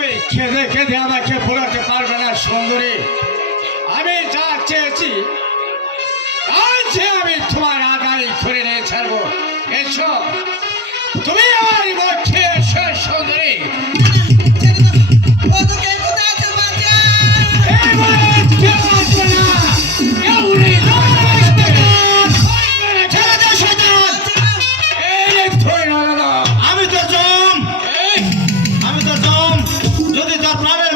তুমি খেদে খেদে আমাকে পোড়াতে পারবে না, সুন্দরী। আমি যা চেয়েছি আজকে আমি তোমার আদায় করে নিয়ে ছাড়বো। এসো, তুমি আমার আপনারা